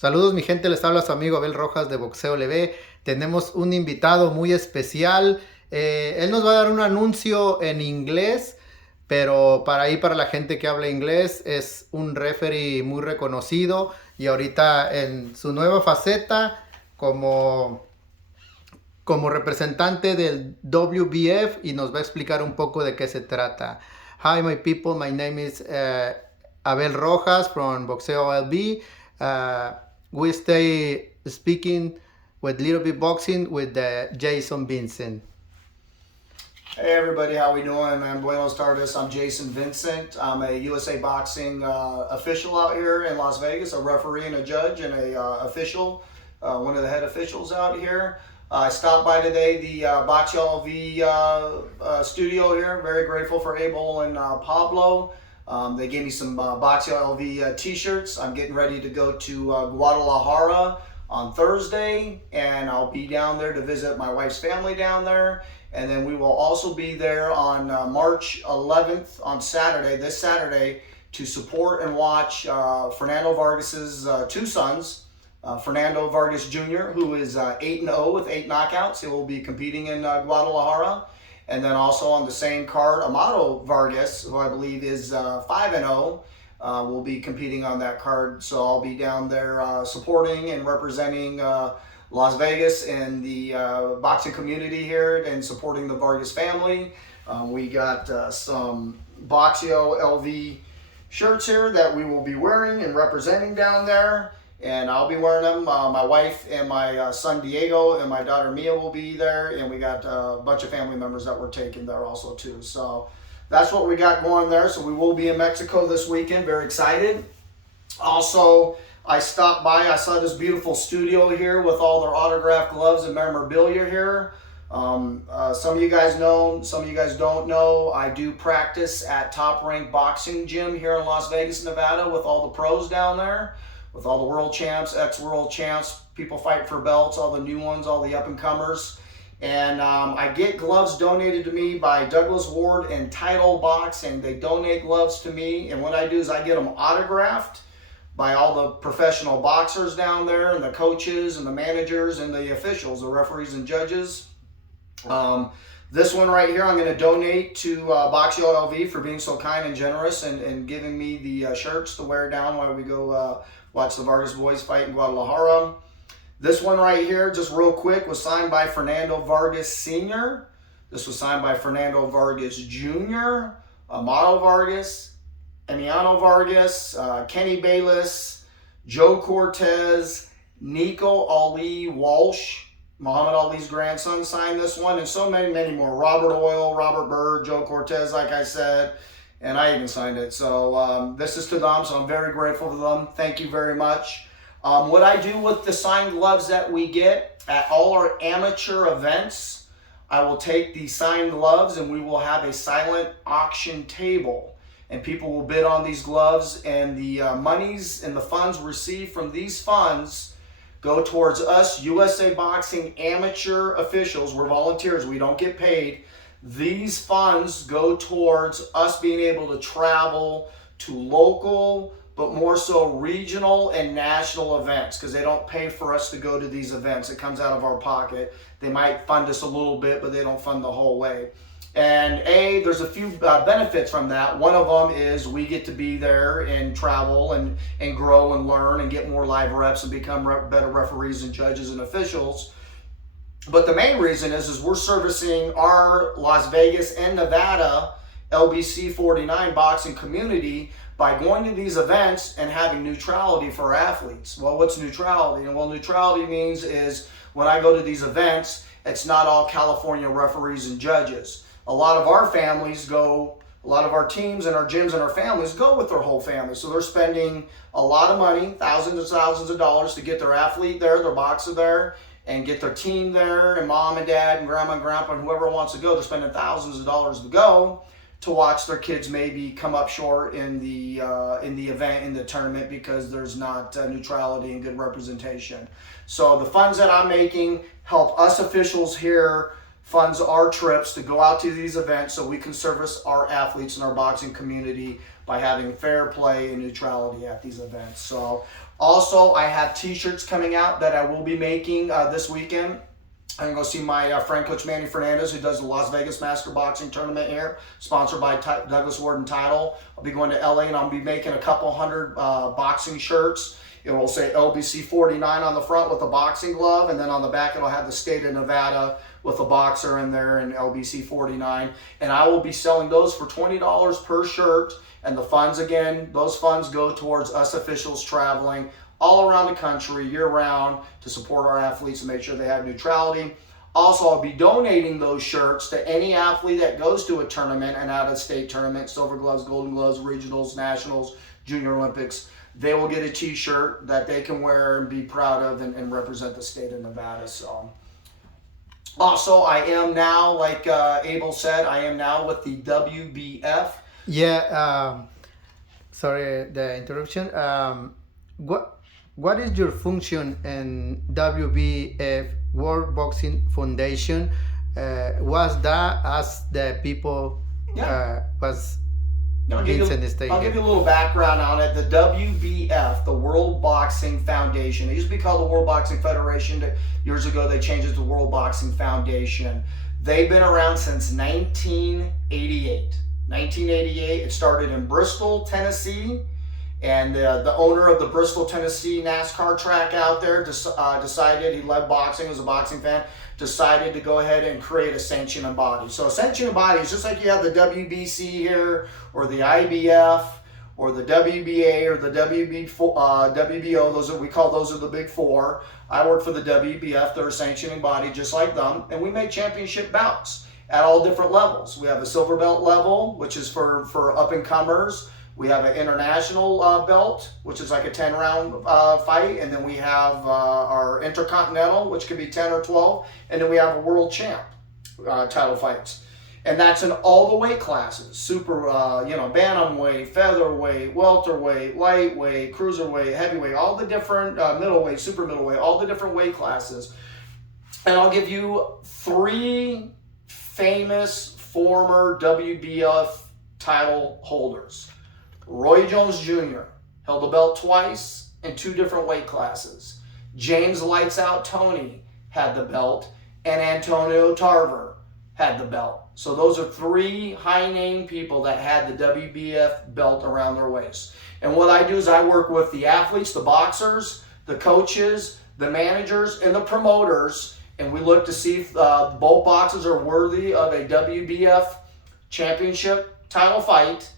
Saludos mi gente, les habla su amigo Abel Rojas de Boxeo LB. Tenemos un invitado muy especial. Él nos va a dar un anuncio en inglés, pero para la gente que habla inglés es un referee muy reconocido y ahorita en su nueva faceta como, como representante del WBF y nos va a explicar un poco de qué se trata. Hi my people, my name is Abel Rojas from Boxeo LB. We stay speaking with Little Bit Boxing with Jason Vincent. Hey everybody, how we doing? I'm Buenos Tardes. I'm Jason Vincent. I'm a USA Boxing official out here in Las Vegas, a referee and a judge and a official, one of the head officials out here. I stopped by today the Boxeo LV studio here. Very grateful for Abel and Pablo. They gave me some Boxeo LV t-shirts. I'm getting ready to go to Guadalajara on Thursday, and I'll be down there to visit my wife's family down there. And then we will also be there on March 11th on Saturday, this Saturday, to support and watch Fernando Vargas's two sons. Fernando Vargas Jr., who is 8-0 with 8 knockouts. He will be competing in Guadalajara. And then also on the same card, Amado Vargas, who I believe is 5-0, will be competing on that card. So I'll be down there supporting and representing Las Vegas and the boxing community here and supporting the Vargas family. We got some Boxeo LV shirts here that we will be wearing and representing down there. And I'll be wearing them. My wife and my son Diego and my daughter Mia will be there. And we got a bunch of family members that we're taking there also too. So that's what we got going there. So we will be in Mexico this weekend. Very excited. Also, I stopped by. I saw this beautiful studio here with all their autographed gloves and memorabilia here. Some of you guys know, some of you guys don't know. I do practice at Top Rank Boxing Gym here in Las Vegas, Nevada with all the pros down there. With all the world champs, ex-world champs, people fight for belts, all the new ones, all the up-and-comers. And I get gloves donated to me by Douglas Ward and Title Boxing. They donate gloves to me, and what I do is I get them autographed by all the professional boxers down there and the coaches and the managers and the officials, the referees and judges. This one right here I'm going to donate to Boxeo LV for being so kind and generous and giving me the shirts to wear down while we go watch the Vargas boys fight in Guadalajara. This one right here, just real quick, was signed by Fernando Vargas Sr. This was signed by Fernando Vargas Jr., Amado Vargas, Emiliano Vargas, Kenny Bayless, Joe Cortez, Nico Ali Walsh, Muhammad Ali's grandson signed this one, and so many, many more. Robert Oil, Robert Bird, Joe Cortez, like I said, and I even signed it. So this is to them, so I'm very grateful to them. Thank you very much. What I do with the signed gloves that we get at all our amateur events, I will take the signed gloves and we will have a silent auction table. And people will bid on these gloves, and the monies and the funds received from these funds go towards us USA Boxing amateur officials. We're volunteers. We don't get paid. These funds go towards us being able to travel to local, but more so regional and national events, because they don't pay for us to go to these events. It comes out of our pocket. They might fund us a little bit, but they don't fund the whole way. And there's a few benefits from that. One of them is we get to be there and travel and grow and learn and get more live reps and become better referees and judges and officials. But the main reason is we're servicing our Las Vegas and Nevada LBC 49 boxing community by going to these events and having neutrality for our athletes. Well, what's neutrality? And well, neutrality means is when I go to these events, it's not all California referees and judges. A lot of our families go, a lot of our teams and our gyms and our families go with their whole family. So they're spending a lot of money, thousands and thousands of dollars to get their athlete there, their boxer there, and get their team there, and mom and dad and grandma and grandpa and whoever wants to go. They're spending thousands of dollars to go to watch their kids maybe come up short in the event, in the tournament, because there's not neutrality and good representation. So the funds that I'm making help us officials here funds our trips to go out to these events so we can service our athletes and our boxing community by having fair play and neutrality at these events. So Also, I have t-shirts coming out that I will be making this weekend. I'm going to go see my friend Coach Manny Fernandez, who does the Las Vegas Master Boxing Tournament here, sponsored by Douglas Warden Title. I'll be going to LA and I'll be making a couple hundred boxing shirts. It will say LBC 49 on the front with a boxing glove, and then on the back it'll have the state of Nevada with a boxer in there and LBC 49. And I will be selling those for $20 per shirt. And the funds, again, those funds go towards us officials traveling all around the country year-round to support our athletes and make sure they have neutrality. Also, I'll be donating those shirts to any athlete that goes to a tournament, an out-of-state tournament, Silver Gloves, Golden Gloves, Regionals, Nationals, Junior Olympics. They will get a t-shirt that they can wear and be proud of and represent the state of Nevada. So, also, I am now, like Abel said, I am now with the WBF. Yeah, sorry the interruption. What is your function in WBF, World Boxing Foundation? Was that as the people was Vincent Stadium? I'll give you a little background on it. The WBF, the World Boxing Foundation, it used to be called the World Boxing Federation. Years ago, they changed it to the World Boxing Foundation. They've been around since 1988. 1988, it started in Bristol, Tennessee. And the owner of the Bristol, Tennessee NASCAR track out there decided, he loved boxing, was a boxing fan, decided to go ahead and create a sanctioning body. So a sanctioning body is just like you have the WBC here, or the IBF, or the WBA, or the WBO. Those are, we call those are the big four. I work for the WBF. They're a sanctioning body just like them. And we make championship bouts at all different levels. We have a silver belt level, which is for up-and-comers. We have an international belt, which is like a 10-round fight. And then we have our intercontinental, which could be 10 or 12. And then we have a world champ title fights. And that's in all the weight classes. Super, bantamweight, featherweight, welterweight, lightweight, cruiserweight, heavyweight, all the different middleweight, super middleweight, all the different weight classes. And I'll give you 3 famous former WBF title holders. Roy Jones Jr. held the belt twice in 2 different weight classes. James Lights Out Tony had the belt, and Antonio Tarver had the belt. So those are 3 high-name people that had the WBF belt around their waist. And what I do is I work with the athletes, the boxers, the coaches, the managers, and the promoters, and we look to see if both boxers are worthy of a WBF championship title fight.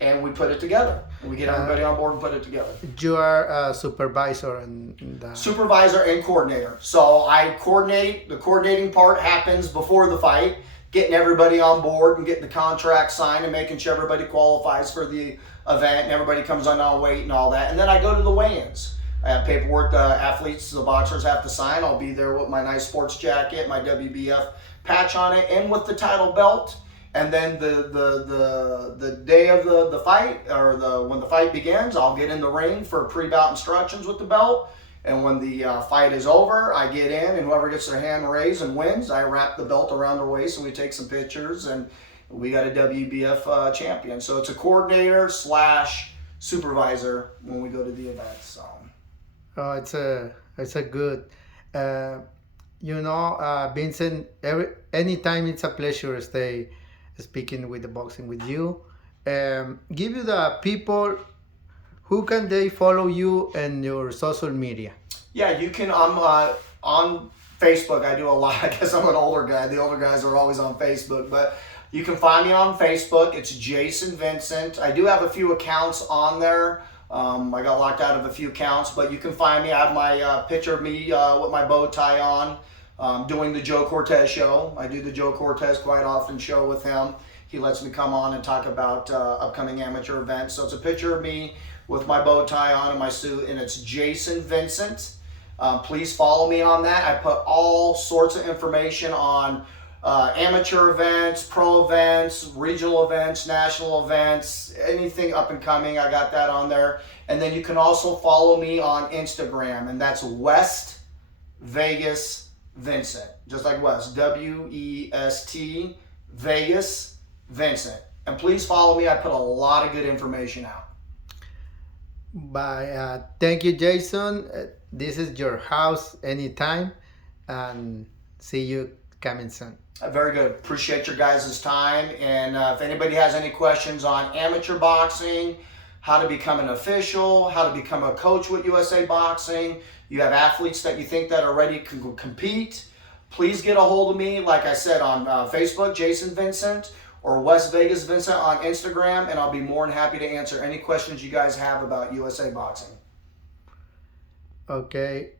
And we put it together. And we get everybody on board and put it together. You are a supervisor and supervisor and coordinator. So I coordinate. The coordinating part happens before the fight, getting everybody on board and getting the contract signed and making sure everybody qualifies for the event and everybody comes on weight and all that. And then I go to the weigh-ins. I have paperwork the athletes, the boxers have to sign. I'll be there with my nice sports jacket, my WBF patch on it, and with the title belt. And then the day of the fight, or when the fight begins, I'll get in the ring for pre-bout instructions with the belt. And when the fight is over, I get in, and whoever gets their hand raised and wins, I wrap the belt around their waist, and we take some pictures, and we got a WBF champion. So it's a coordinator / supervisor when we go to the event. So, it's a good. Vincent, anytime it's a pleasure stay speaking with the boxing with you. Give you the people, who can they follow you and your social media? Yeah, you can. I'm on Facebook. I do a lot. I guess I'm an older guy. The older guys are always on Facebook, but you can find me on Facebook. It's Jason Vincent. I do have a few accounts on there. I got locked out of a few accounts, but you can find me. I have my picture of me with my bow tie on. Doing the Joe Cortez show. I do the Joe Cortez quite often show with him. He lets me come on and talk about upcoming amateur events. So it's a picture of me with my bow tie on and my suit, and it's Jason Vincent. Please follow me on that. I put all sorts of information on amateur events, pro events, regional events, national events, anything up and coming. I got that on there. And then you can also follow me on Instagram, and that's West Vegas Vincent, just like West, WEST, Vegas, Vincent. And please follow me. I put a lot of good information out. Bye. Thank you, Jason. This is your house anytime. And see you coming soon. Very good. Appreciate your guys' time. And if anybody has any questions on amateur boxing, how to become an official, how to become a coach with USA Boxing, you have athletes that you think that are ready to compete, please get a hold of me, like I said, on Facebook, Jason Vincent, or West Vegas Vincent on Instagram, and I'll be more than happy to answer any questions you guys have about USA Boxing. Okay.